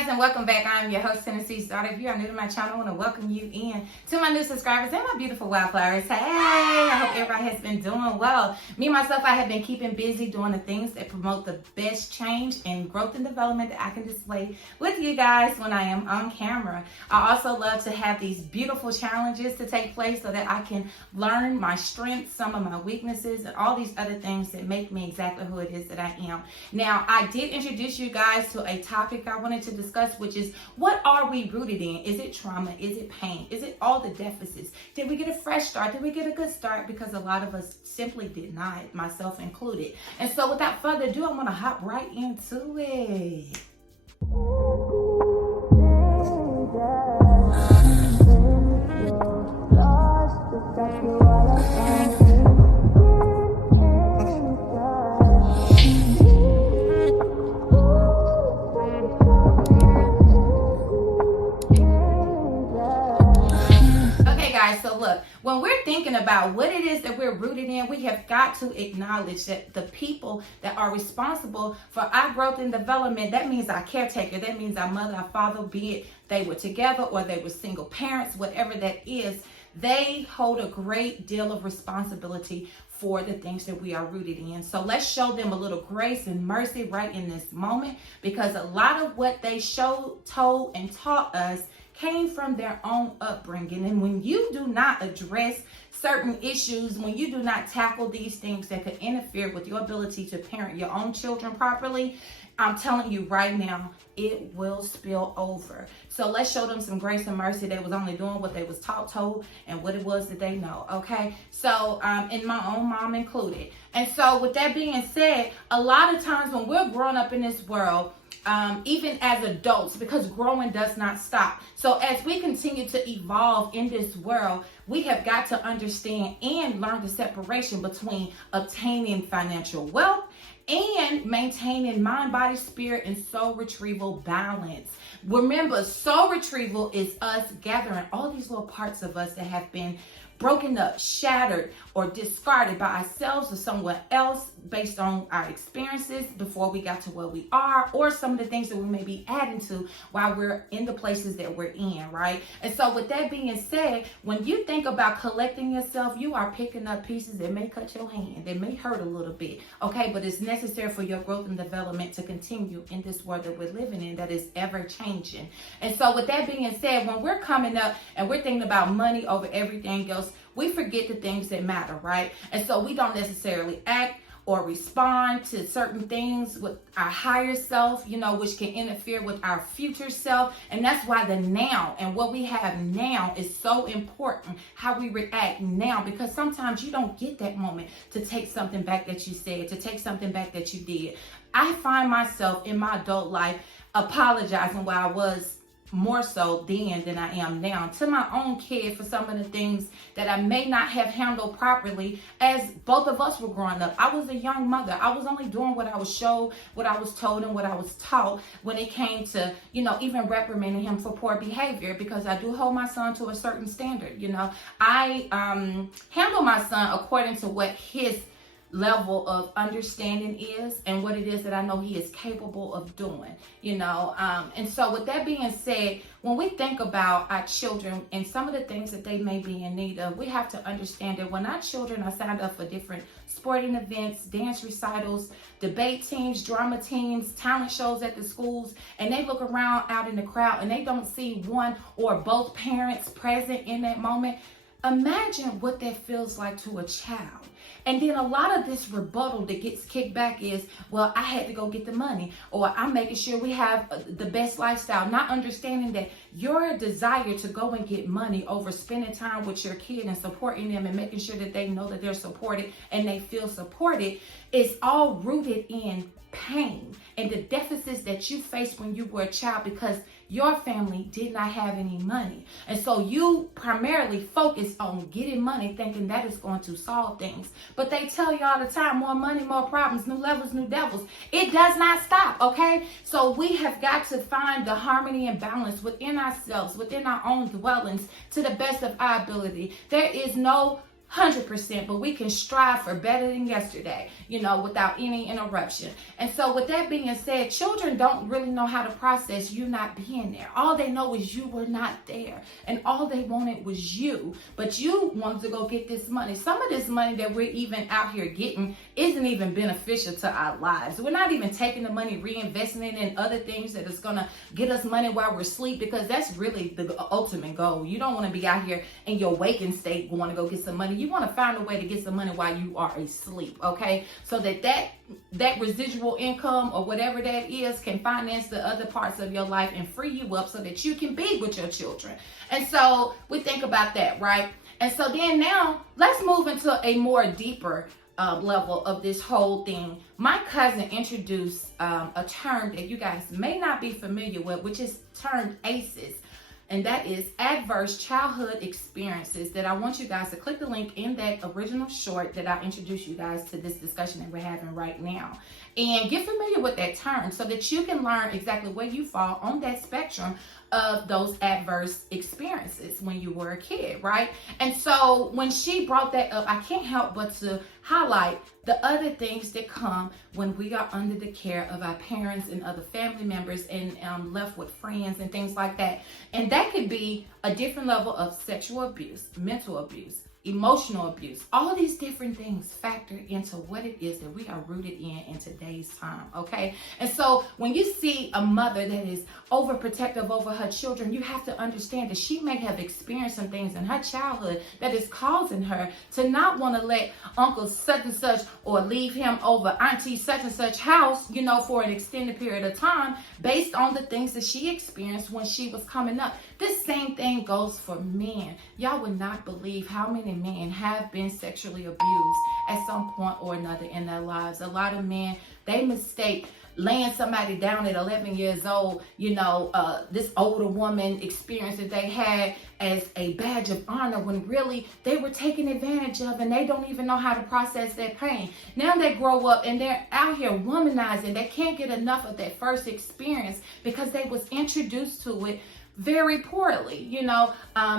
guys, and welcome back. I'm your host, Tennessee's daughter. If you are new to my channel, I want to welcome you in to my new subscribers and my beautiful wildflowers. Hey, I hope everybody has been doing well. Me, myself, I have been keeping busy doing the things that promote the best change and growth and development that I can display with you guys when I am on camera. I also love to have these beautiful challenges to take place so that I can learn my strengths, some of my weaknesses, and all these other things that make me exactly who it is that I am. Now, I did introduce you guys to a topic I wanted to discuss, which is, what are we rooted in? Is it trauma? Is it pain? Is it all the deficits? Did we get a fresh start? Did we get a good start? Because a lot of us simply did not, myself included. And so without further ado, I'm going to hop right into it. So look, when we're thinking about what it is that we're rooted in, we have got to acknowledge that the people that are responsible for our growth and development, that means our caretaker, that means our mother, our father, be it they were together or they were single parents, whatever that is, they hold a great deal of responsibility for the things that we are rooted in. So let's show them a little grace and mercy right in this moment, because a lot of what they showed, told, and taught us came from their own upbringing. And when you do not address certain issues, when you do not tackle these things that could interfere with your ability to parent your own children properly, I'm telling you right now, it will spill over. So let's show them some grace and mercy. They was only doing what they was taught, told, and what it was that they know, okay? So, and my own mom included. And so with that being said, a lot of times when we're growing up in this world, even as adults, because growing does not stop. So as we continue to evolve in this world, we have got to understand and learn the separation between obtaining financial wealth and maintaining mind, body, spirit, and soul retrieval balance. Remember, soul retrieval is us gathering all these little parts of us that have been broken up, shattered, or discarded by ourselves or someone else based on our experiences before we got to where we are, or some of the things that we may be adding to while we're in the places that we're in, right? And so with that being said, when you think about collecting yourself, you are picking up pieces that may cut your hand, that may hurt a little bit, okay? But it's necessary for your growth and development to continue in this world that we're living in that is ever changing. And so with that being said, when we're coming up and we're thinking about money over everything else, we forget the things that matter, right? And so we don't necessarily act or respond to certain things with our higher self, which can interfere with our future self. And that's why the now and what we have now is so important, how we react now, because sometimes you don't get that moment to take something back that you said, to take something back that you did. I find myself in my adult life apologizing while I was more so then than I am now to my own kid for some of the things that I may not have handled properly as both of us were growing up. I was a young mother. I was only doing what I was showed, what I was told, and what I was taught when it came to, even reprimanding him for poor behavior, because I do hold my son to a certain standard. I handle my son according to what his level of understanding is and what it is that I know he is capable of doing, and so with that being said, when we think about our children and some of the things that they may be in need of, we have to understand that when our children are signed up for different sporting events, dance recitals, debate teams, drama teams, talent shows at the schools, and they look around out in the crowd and they don't see one or both parents present in that moment, imagine what that feels like to a child. And then a lot of this rebuttal that gets kicked back is, well, I had to go get the money, or I'm making sure we have the best lifestyle, not understanding that your desire to go and get money over spending time with your kid and supporting them and making sure that they know that they're supported and they feel supported is all rooted in pain and the deficits that you faced when you were a child because your family did not have any money. And so you primarily focus on getting money thinking that is going to solve things. But they tell you all the time, more money, more problems, new levels, new devils. It does not stop, okay? So we have got to find the harmony and balance within ourselves, within our own dwellings to the best of our ability. There is no 100%, but we can strive for better than yesterday, without any interruption. And so with that being said, children don't really know how to process you not being there. All they know is you were not there, and all they wanted was you, but you wanted to go get this money. Some of this money that we're even out here getting isn't even beneficial to our lives. We're not even taking the money, reinvesting it in other things that is going to get us money while we're asleep, because that's really the ultimate goal. You don't want to be out here in your waking state want to go get some money. You want to find a way to get some money while you are asleep, okay? So that residual income or whatever that is can finance the other parts of your life and free you up so that you can be with your children. And so we think about that, right? And so then now let's move into a more deeper level of this whole thing. My cousin introduced a term that you guys may not be familiar with, which is termed ACES. And that is adverse childhood experiences, that I want you guys to click the link in that original short that I introduced you guys to this discussion that we're having right now. And get familiar with that term so that you can learn exactly where you fall on that spectrum of those adverse experiences when you were a kid, right? And so when she brought that up, I can't help but to highlight the other things that come when we are under the care of our parents and other family members and left with friends and things like that. And that could be a different level of sexual abuse, mental abuse, emotional abuse. All these different things factor into what it is that we are rooted in today's time, okay? And so when you see a mother that is overprotective over her children, you have to understand that she may have experienced some things in her childhood that is causing her to not want to let uncle such and such or leave him over auntie such and such house, for an extended period of time based on the things that she experienced when she was coming up. This same thing goes for men. Y'all would not believe how many men have been sexually abused at some point or another in their lives. A lot of men, they mistake laying somebody down at 11 years old, this older woman experience that they had as a badge of honor, when really they were taken advantage of and they don't even know how to process their pain. Now they grow up and they're out here womanizing. They can't get enough of that first experience because they was introduced to it very poorly.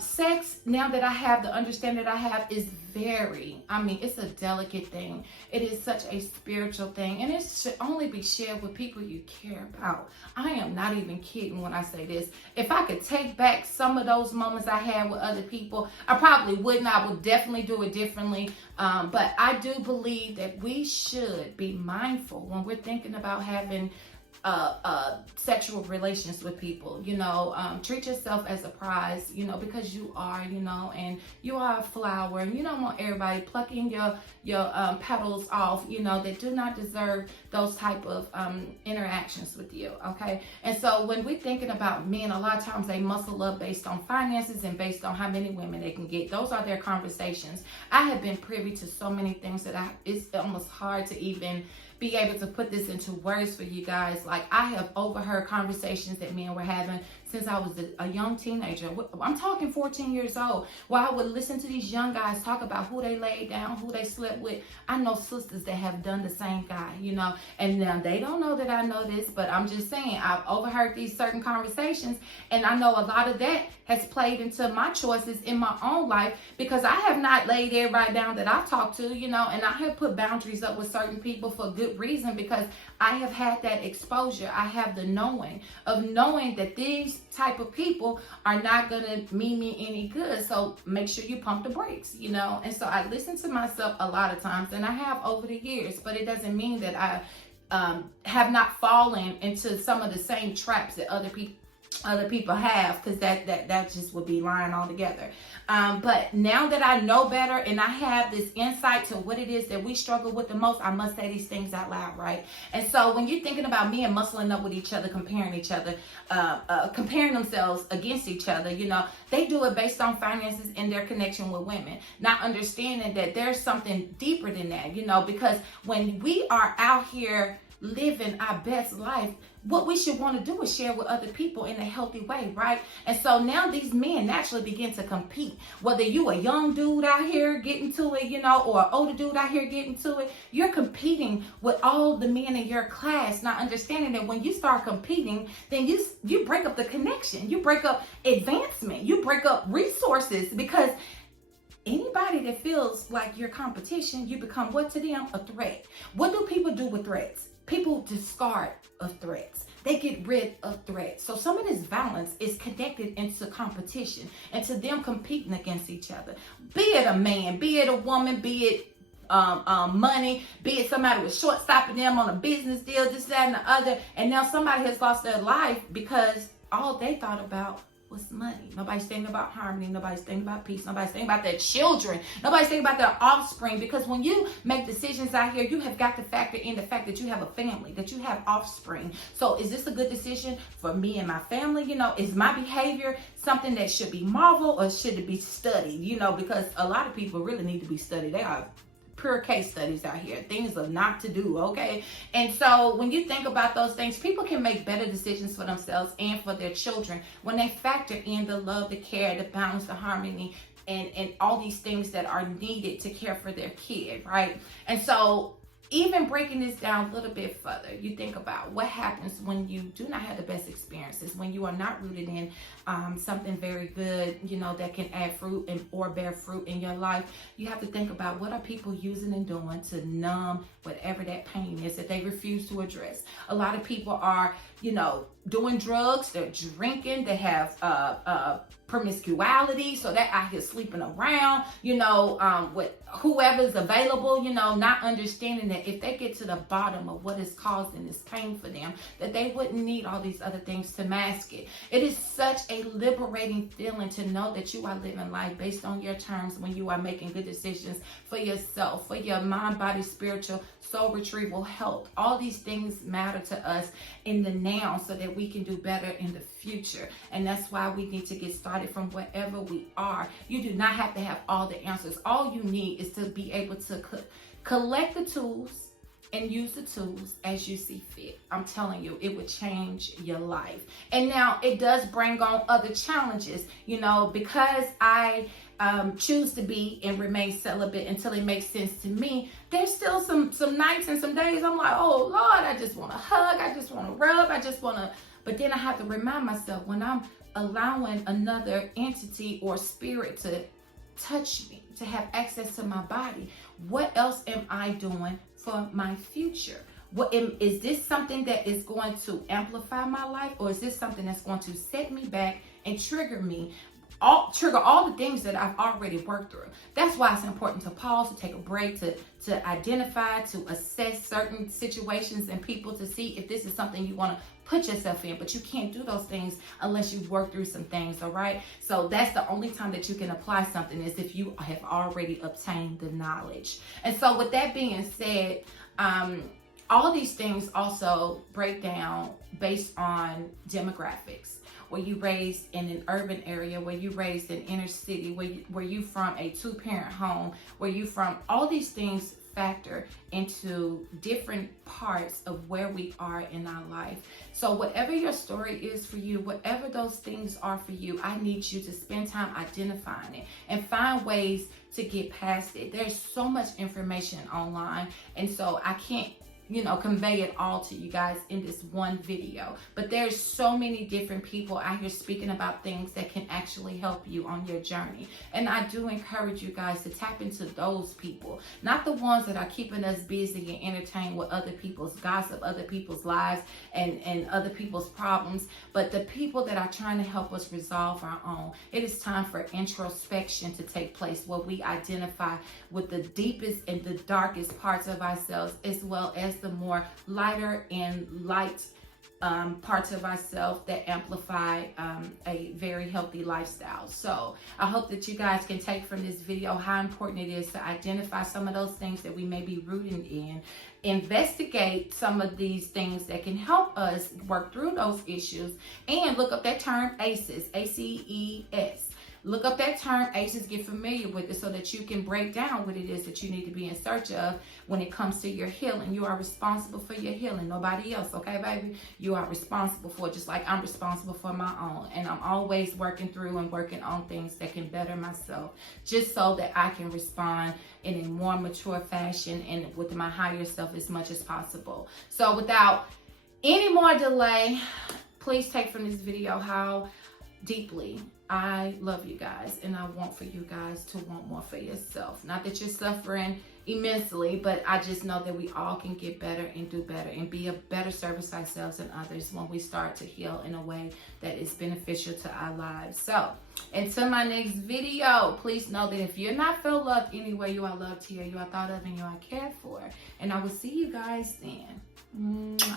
Sex, now that I have the understanding that I have, is it's a delicate thing. It is such a spiritual thing, and it should only be shared with people you care about. I am not even kidding when I say this. If I could take back some of those moments I had with other people, I probably wouldn't. I would definitely do it differently. But I do believe that we should be mindful when we're thinking about having sexual relations with people. Treat yourself as a prize, because you are, and you are a flower, and you don't want everybody plucking your petals off, that do not deserve those type of interactions with you, okay? And so when we're thinking about men, a lot of times they muscle up based on finances and based on how many women they can get. Those are their conversations. I have been privy to so many things that it's almost hard to even be able to put this into words for you guys. Like, I have overheard conversations that men were having since I was a young teenager. I'm talking 14 years old, where I would listen to these young guys talk about who they laid down, who they slept with. I know sisters that have done the same guy, and now they don't know that I know this, but I'm just saying, I've overheard these certain conversations, and I know a lot of that has played into my choices in my own life, because I have not laid everybody down that I've talked to, and I have put boundaries up with certain people for good reason, because I have had that exposure. I have the knowing that these type of people are not gonna mean me any good. So make sure you pump the brakes, and so I listen to myself a lot of times, and I have over the years, but it doesn't mean that I have not fallen into some of the same traps that other people have, because that just would be lying altogether. But now that I know better and I have this insight to what it is that we struggle with the most, I must say these things out loud, right? And so when you're thinking about men muscling up with each other, comparing themselves against each other, they do it based on finances and their connection with women, not understanding that there's something deeper than that, because when we are out here living our best life, what we should want to do is share with other people in a healthy way, right? And so now these men naturally begin to compete. Whether you a young dude out here getting to it, or an older dude out here getting to it, you're competing with all the men in your class, not understanding that when you start competing, then you break up the connection, you break up advancement, you break up resources, because anybody that feels like your competition, you become what to them? A threat. What do people do with threats? People discard of threats. They get rid of threats. So some of this violence is connected into competition, into them competing against each other. Be it a man, be it a woman, be it money, be it somebody was short stopping them on a business deal, this, that, and the other. And now somebody has lost their life because all they thought about was money. Nobody's thinking about harmony. Nobody's thinking about peace. Nobody's thinking about their children. Nobody's thinking about their offspring. Because when you make decisions out here, you have got to factor in the fact that you have a family, that you have offspring. So is this a good decision for me and my family? You know, is my behavior something that should be marveled or should it be studied? You know, because a lot of people really need to be studied. They are pure case studies out here, things of not to do, okay? And so when you think about those things, people can make better decisions for themselves and for their children when they factor in the love, the care, the balance, the harmony, and all these things that are needed to care for their kid, right? And so even breaking this down a little bit further, you think about what happens when you do not have the best experiences, when you are not rooted in something very good, you know, that can add fruit or bear fruit in your life. You have to think about what are people using and doing to numb whatever that pain is that they refuse to address. A lot of people are, you know, doing drugs, they're drinking, they have promiscuity, so they're out here sleeping around, you know, with whoever's available, you know, not understanding that if they get to the bottom of what is causing this pain for them, that they wouldn't need all these other things to mask it. It is such a liberating feeling to know that you are living life based on your terms when you are making good decisions for yourself, for your mind, body, spiritual, soul retrieval, health. All these things matter to us in the now so that we can do better in the future. And that's why we need to get started from wherever we are. You do not have to have all the answers. All you need is to be able to collect the tools and use the tools as you see fit. I'm telling you, it would change your life. And now it does bring on other challenges, you know, because I choose to be and remain celibate until it makes sense to me. There's still some nights and some days I'm like, oh Lord, I just want to hug, I just want to rub, I just want to, but then I have to remind myself when I'm allowing another entity or spirit to touch me, to have access to my body, what else am I doing for my future? Is this something that is going to amplify my life, or is this something that's going to set me back and trigger all the things that I've already worked through? That's why it's important to pause, to take a break, to identify, to assess certain situations and people to see if this is something you want to put yourself in. But you can't do those things unless you work through some things, all right? So that's the only time that you can apply something, is if you have already obtained the knowledge. And so with that being said, all these things also break down based on demographics. Were you raised in an urban area? Were you raised in inner city? Were you from a two-parent home? Were you from, all these things factor into different parts of where we are in our life. So whatever your story is for you, whatever those things are for you, I need you to spend time identifying it and find ways to get past it. There's so much information online, and so I can't convey it all to you guys in this one video, but there's so many different people out here speaking about things that can actually help you on your journey. And I do encourage you guys to tap into those people, not the ones that are keeping us busy and entertained with other people's gossip, other people's lives, and other people's problems, but the people that are trying to help us resolve our own. It is time for introspection to take place, where we identify with the deepest and the darkest parts of ourselves, as well as the more lighter and light parts of ourselves that amplify a very healthy lifestyle. So I hope that you guys can take from this video how important it is to identify some of those things that we may be rooted in, investigate some of these things that can help us work through those issues, and look up that term ACES, ACES. Look up that term, ACES, get familiar with it so that you can break down what it is that you need to be in search of when it comes to your healing. You are responsible for your healing, nobody else, okay, baby? You are responsible for it, just like I'm responsible for my own. And I'm always working through and working on things that can better myself, just so that I can respond in a more mature fashion and with my higher self as much as possible. So without any more delay, please take from this video how deeply. I love you guys, and I want for you guys to want more for yourself. Not that you're suffering immensely, but I just know that we all can get better and do better and be a better service to ourselves and others when we start to heal in a way that is beneficial to our lives. So until my next video, please know that if you're not felt loved anywhere, you are loved here, you are thought of, and you are cared for. And I will see you guys then. Mwah.